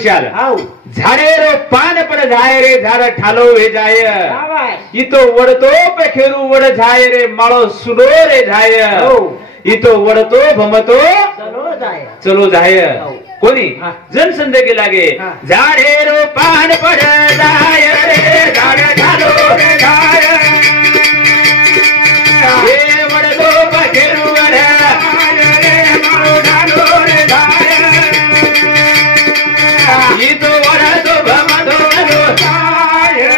विशाल हाव झाडे रो पान पड जाय रे झाड ठालो हे जाय आवाज इतो वडतो पे खेरू वड जाय रे माळो सुनो रे जाय हो इतो वडतो भमतो चलो जाय चलो जाय कोणी हा. जनसंद के लागे हा. झाडे रो पान पड जाय रे झाड ठालो रे जाय हे वडतो पे खेरू वड जाय रे माळो ठालो रे जाय इतो वडतो भमतो चलो जाय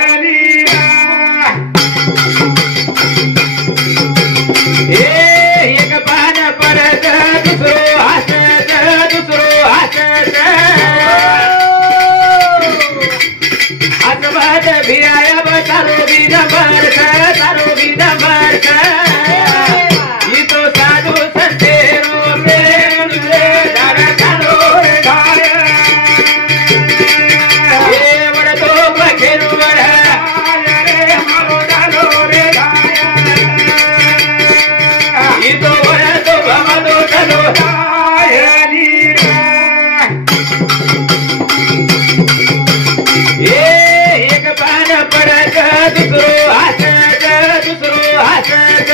एक पान परत दुसरो हसत दुसरो हसत हसवत भियाय तारो बी नंबर तारो बी नंबर इतो साधू संतेरो प्रेम रे दादा तारो रे गाय ए वडतो बखेरू वड रे मारो डालो रे गाय इतो वडतो भमतो चलो जाय एक पान पडत दुसरो हसत दुसरो हसत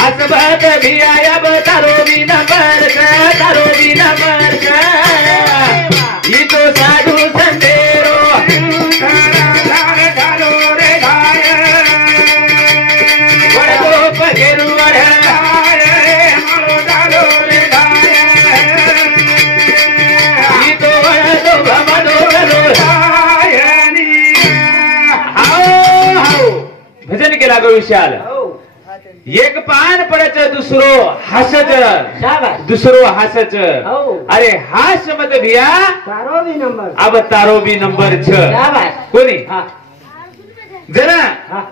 हसबत भियाय तारो बी नंबर तारो बी नंबर इतो साधू संतेरो ढालो रे गाय वडतो पखेरू वड रे माळो ढालो रे गाय इतो वडतो भमतो चलो जाय हाव भजन केला गो विशाल हो एक पान पडत दुसरो हसत शाबाश दुसरो हसत हो अरे हास मत भिया तारो बी नंबर अब तारो बी नंबर 6 शाबाश कोणी हा जरा हा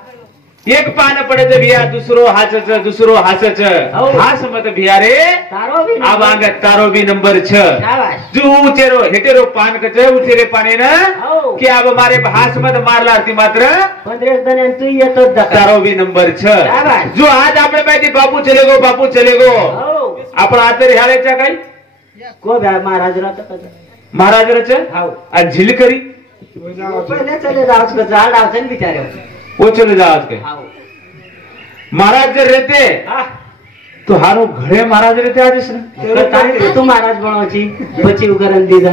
एक पान पडत भिया दुसरो हसच हो. हास मत भिया रे तारो बी अब आंग तारो बी नंबर 6 शाबाश जो उचेरो हेटेरो पान कच उचेरे पाने न हो कि अब मारे हास मत मारला ती मात्र 15 जण तू येतो तारो बी नंबर 6 शाबाश. जो आज आपले माहिती बापू चले गो हो आपण आता ह्याच्या काही को भ्या महाराज राहतो महाराजरच हाव आज झिलकरी पहिले चले जाऊस का झाड आवसन बिचारे वो चले जा आज के हाव महाराज जर रहते हा तो हारो घरे महाराज रहते आज इसने तेवढं काय तू महाराज बनवायची बची उगरण दिला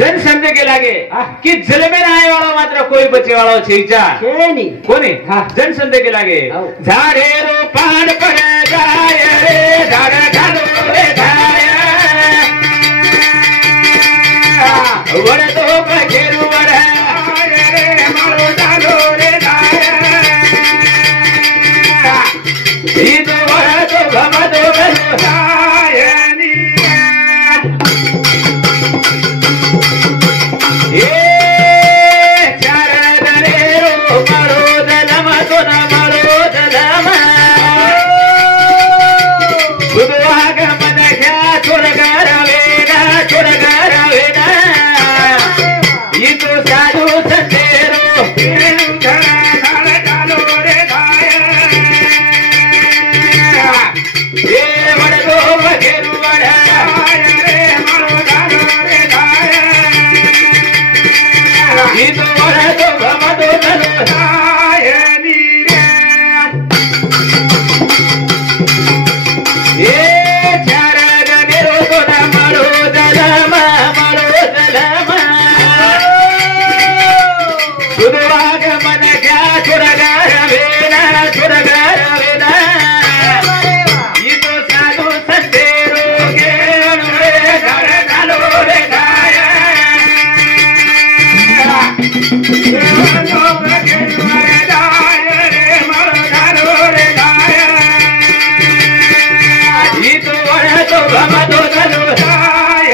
जन समझे के लागे कि जल में आए वाला मात्र कोई बचे वाला छेचा शेनी कोणी हा. जन समझे के लागे हाव. झाडे रो पान पड जाय रे झाड ढालो रे जाय वडतो पखेरू वड रे माळो ढालो रे जाय इतो वडतो भमतो चलो जाय चार दरे रो मारो दलम तो न मारो दलम बुधवाग मन घ्या छोड करावे ना इतो साधू संतेरो ढालो रे गाय ए वडतो बखेरू वड रे माळो ढालो रे गाय इतो वडतो भमतो चलो जाय ए चार गनेरो तो न मारो दलम बुधवाग मन घ्या छोड करावे ना इतो साधू संतेरो घेऊन रे झाड ढालो रे गाय वडतो पखेरू वड जाय रे माळो ढालो रे गाय इतो वडतो भमतो चलो जाय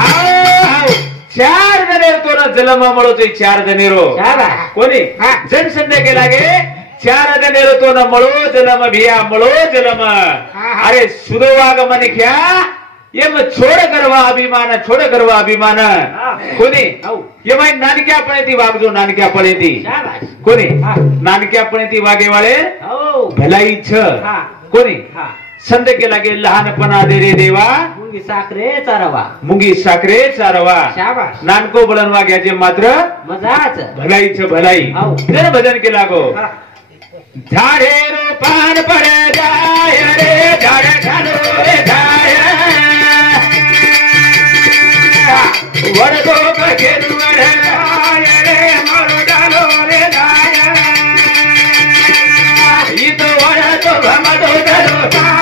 हाव चार जने तो ना जलमा मळोतोय 4 जनेरो शाबाश. कोणी हा. जनसंध्या के लागे 4 जनेरो तो ना मळो जलम भिया मळो जलम अरे सुदोवाग मन क्या एम छोड करवा अभिमान कोणी एम नानक्यापणे ती वागजो नानक्यापणे ती शाबाश. कोणी नानक्यापणे ती वागेवाळे हो भलाई छ हा. कोणी हा संत केला गे लहानपणा दे रे देवा मुंगी साखरे चारवा मुंगी साखरे चारवा शाबास नानको बोलनवा घ्यायचे मात्र मजाच भलाईच भलाई हो. जर भजन केला गो झाडे रोपान पडे जाय रे झाड घालो रे जाय वडगो बघेरू रे जाय रे मळू घालो रे जाय इतो वडतो भमदो घालो जाय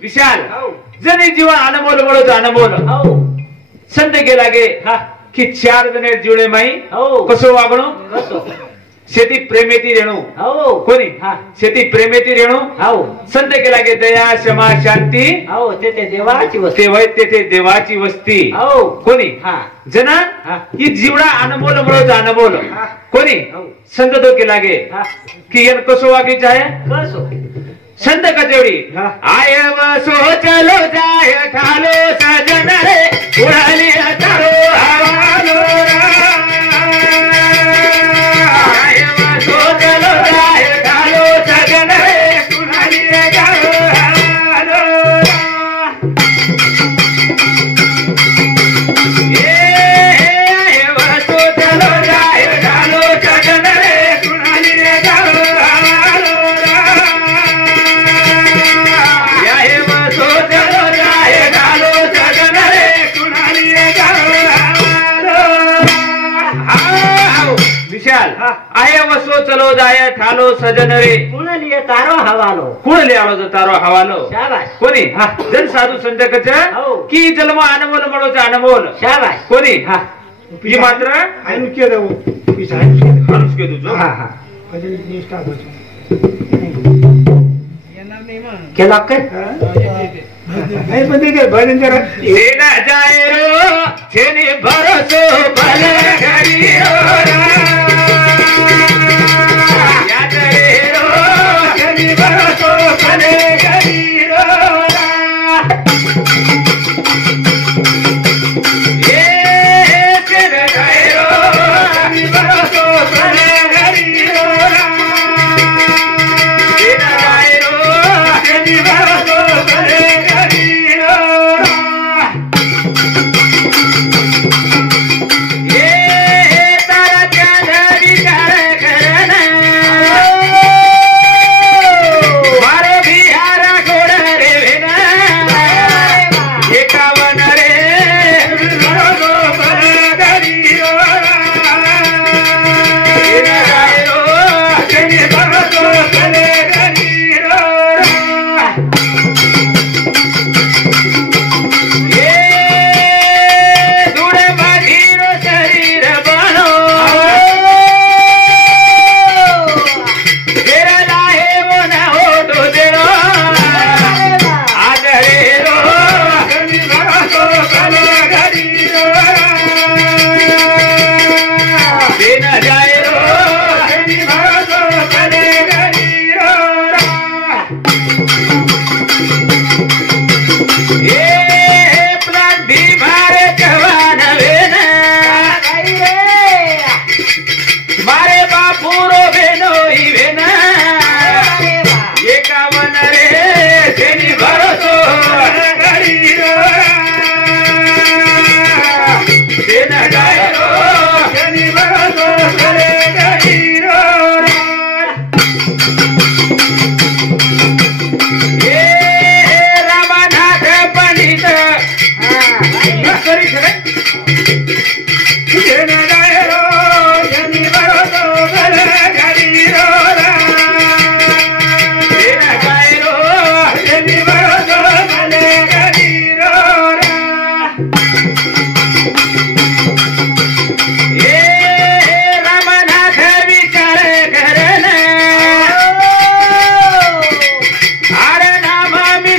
विशाल जणी जीवन अनमोल म्हणतो अनमोल संत गेला गे की 4 जण जुळे माई कसो वागणू शेती प्रेमेती रेणू कोणी शेती प्रेमेती रेणू संत गेला गे दया क्षमा शांती तेथे देवाची वस्ती तेथे देवाची वस्ती कोणी जना ही जीवडा अनमोल म्हणतो अनमोल कोणी संत तो केला गे की यन कसो वागीच आहे संत कचेवडी आय वसो चलो जाय ठालो सजन रे उडाली तारो हवालो आय वसो चलो जाय ठालो सजन रे उडाली तारो हवालो ए वसो चलो जाय ठालो सजन रे उडाली तारो हवालो विशाल आये वसो चलो जाय ठालो सजन रे कुण लिये तारो हवालो कुण लियालो जो तारो हवालो शाबाश कोणी जन साधू संत कच की जन्म अनमोल म्हणो अनमोल शाबाश कोणी ही मात्र अनुके दो हनुस के तुझो भजन निष्ठा बचो केला काय नहीं बंदे के भजन जरा सेना जाए रो छेनी भरोसो भल घरी रो याद रे रो छेनी भरोसो भल घरी रो ए सेना जाए रो छेनी भरोसो भल घरी रो सेना जाए रो छेनी भरोसो भल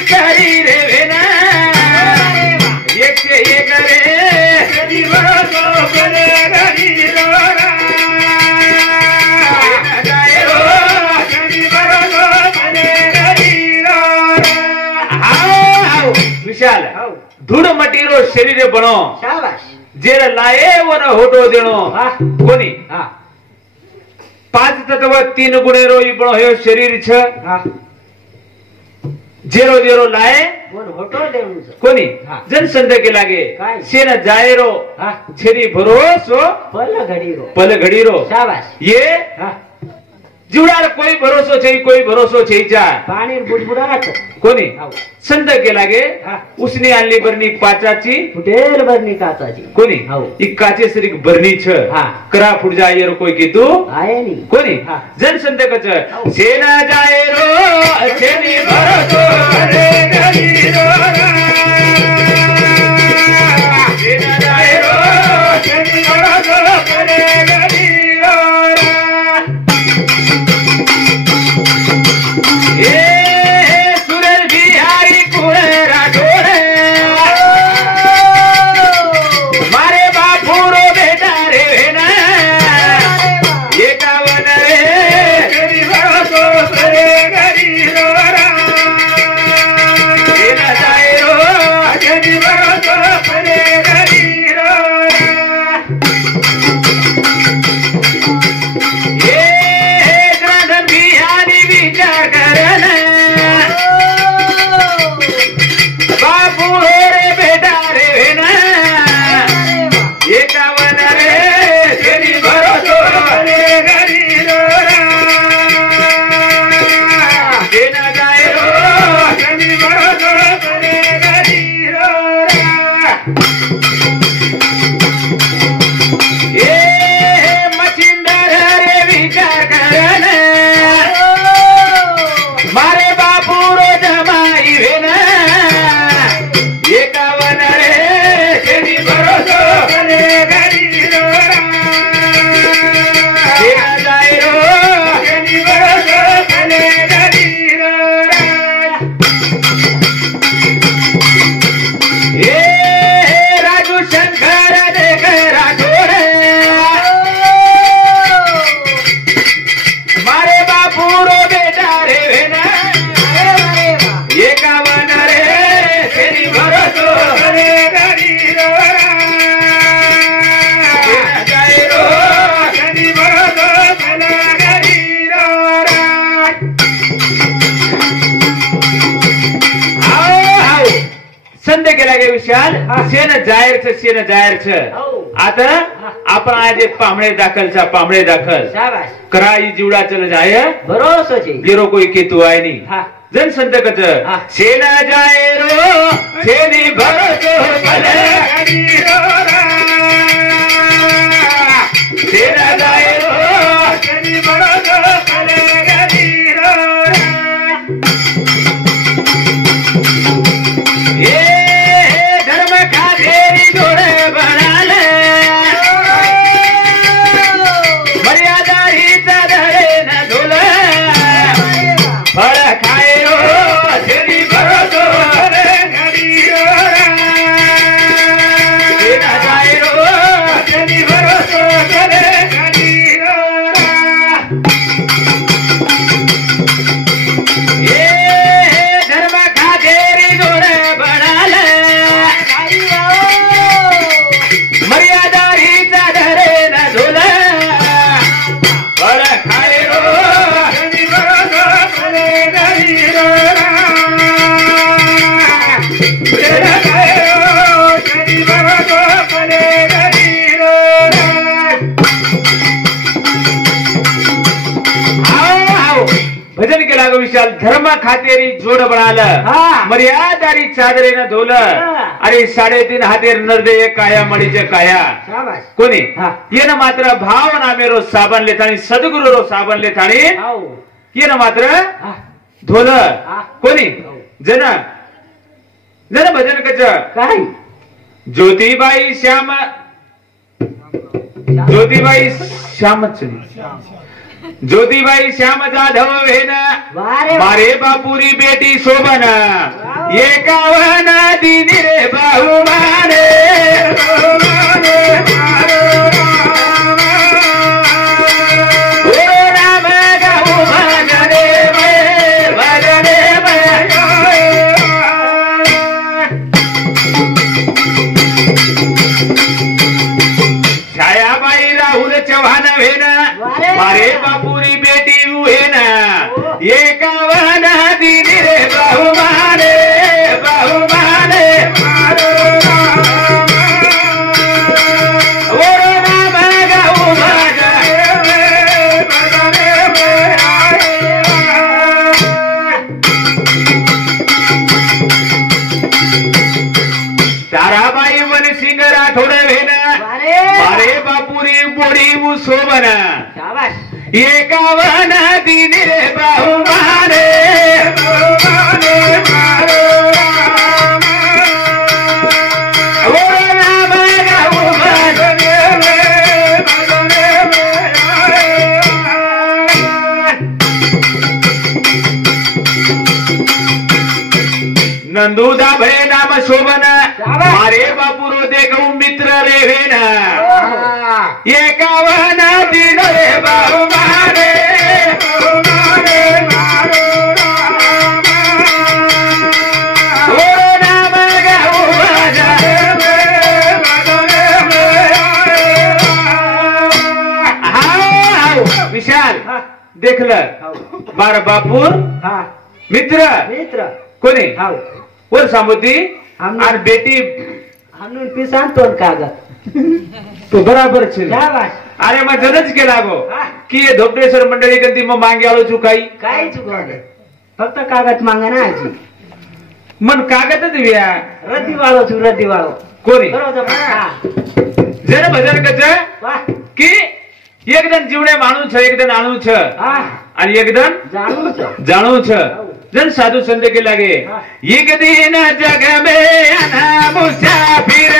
शरीर विना धूड़ मटीरो शरीर बनो शाबाश जेर लाये वन होटो देणो वाह कोणी हा 5 तत्व 3 गुणेरो ई बनो हे शरीर छ हा जेरो जेरो लाये कोण होटो देऊन कोणी हा. जनसंध के लागे काय? सेना जायरो हा छेरी भरोसो पल घडीरो पल घडीरो शाबाश ये हा जीवडार कोई भरोसो छै कोई भरोसो छै जा पाणी बुडबुडा राहत कोणी हाव. संध के लागे हा. उसने आणली बरणी पाचाची फुटेल बरणी काचाची कोणी हाव. ई काचे सरीक बरणी छ हा. करा फुट जायर कोई कीतू आहे नी कोणी हा. जनसंध कच हाव. सेना जायरो छेनी भरोसो रे गरीरो सेना जायरो छेनी भरोसो रे गरीरो ए सुरेश बिहारी कुळे राठोड मारे बापू रो बेटा रे वेना एकावन रे गरी भरोसो रे गरीरो सेना जायरो छेनी भरोसो रे गरीरो ए ग्रंथन बिहारी विचार करन बापू रे बेटा रे वेना एकावन रे छेनी भरोसो रे गरीरो सेना जायरो छेनी भरोसो रे गरीरो ए मच्छिंदर रे विचार करन मारे बापू रो जमाई वेन एकावन रे छेनी भरोसो रे गरीरो सेना जायरो छेनी भरोसो रे गरीरो ए राजू शंकर देख राठोड मारे बापू रो बेटा रे वेना एकावन रे छेनी भरोसो रे गरीरो सेना जायरो छेनी भरोसो रे गरीरो आओ आओ संध केला गे विशाल सेन जायर छ हाव. आता आपण आज पामळे दाखल शाबाश कराई जीवडा चल जाय भरोसो છે गेरो कोई केतु आय नी हा जनसंध कच हा. सेना जायरो छेनी भरोसो भले गरीरो सेना जायरो छेनी भरोसो भले गरीरो ए धर्म खातेरी जोडे बनाले मर्यादा हीचा धरे न धुल फळ खायो छेनी भरोसो रे गरीरो सेना जायरो छेनी भरोसो रे गरीरो ए धर्म खातेरी जोडे बनाले मर्यादा हीचा धरे न धुल फळ खायो छेनी भरोसो रे गरीरो सेना जायरो छेनी भरोसो रे गरीरो आओ आओ भजन केला ग विशाल धर्म खातेरी जोड बनाल हा. मर्यादारी चादरेनं धोल हा. अरे 3.5 हातेर नरदे काया मळीचे काया शाबाश कोणी हा. येन मात्र भाव नामेरो साबण लेथाणी सद्गुरु रो साबण लेथाणी हाव येन मात्र हा धोल हा. कोणी जन जन भजन कच काय ज्योतिबाई श्याम ज्योतिबाई श्याम जाधव वेन वारे मारे बापुरी बेटी शोभन एकावन दिनी रे बहुमाने ओ राम गाऊ भजने भजने बापुरी बेटी हुए ना एकावन दिन रे बहुमाने बहुमाने ताराबाई वन सिंग राठोड भेन मारे बापुरी बोडी शोभन एकावन दिन रे बहुमाने नंदुदा भय नाम शोभन मारे बापुरो देखू मित्र रे भेन एकावन दिन रे बहुमाने विशाल देखलं बार बापूर मित्र मित्र कोणी हाव वर सामुती आणि बेटी हमने पिसान तोड़ कागज तो बराबर छे शाबाश अरे मग जनच केला गो की हे धोपडेश्वर मंडळी कधी मग मागे आलो तू काही काय चुकवले फक्त कागज मागा ना आजी मन कागदच व्या रद्दी वाळो छु रद्दी वाळो कोणी बरोबर हा जर भजन कच वाह की एकदम जीवने माणूस छ एकदम आणू छ हा आणि एकदम जाणू छ जन साधू संत के लागे एक दिन जग में आना मुसाफिर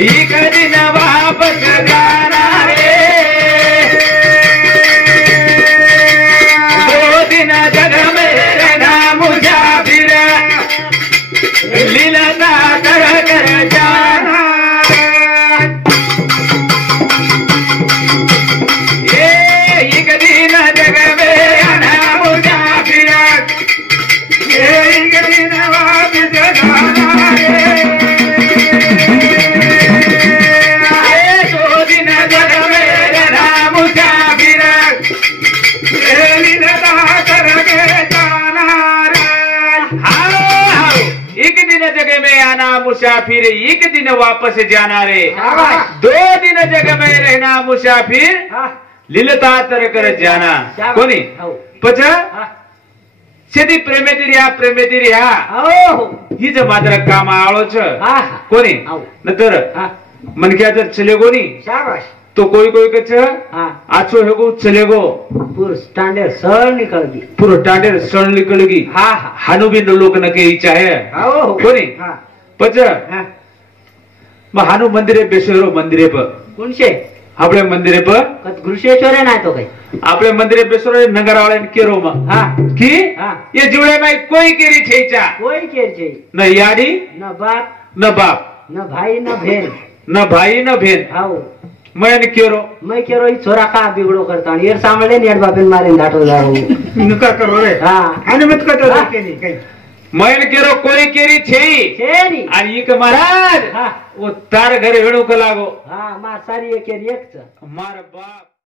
एक दिन वापस जाना रे दो दिन जग में रहना मुसाफिर लीला कर कर जाना एक दिन जग में आना मुसाफिर एक दिन वापस जाना रे दो दिन जग में रहना मुसाफिर लीला कर के जाना रे हाओ एक दिन जग में आना मुसाफिर एक दिन वापस जाना रे दो दिन जग में रहना मुसाफिर लीलता तर कर जाना कोणी पच शेती प्रेमेती रिहा हीच मात्र काम आळो छ कोणी नंतर मनक्या जर चले गोनी शाबाश तो कोई कच आछो हेगो चले गो पूर स्टैंडर्ड सर निकल गई पूरा टांडेर सण निकल गई हा हानु भी लोक न के इच्छा है कोणी पच मग हानु मंदिरे बेसरो मंदिरे पर कोणशे आपल्या मंदिरे पर घृषेश्वर आहे नाही तो काही आपल्या मंदिरे बेसरो नगरवाळे केरो मग की ये जुळे में कोई केरी ठेचा कोई केर छे न याडी न बाप न बाप न भाई न बहन न भाई न भेन हाउ मैं केरो मैं केरो ई छोरा का बिगड़ो करता येर सांभळे नेट बापेन मारे दाटो जाऊ नका करो रे हां आणि मत कतो के नाही काही मैं केरो कोई केरी छेई छेनी आणि एक महाराज हां वो तार घरे वेणू लागो हां मा सारी एक केर एक मार बाप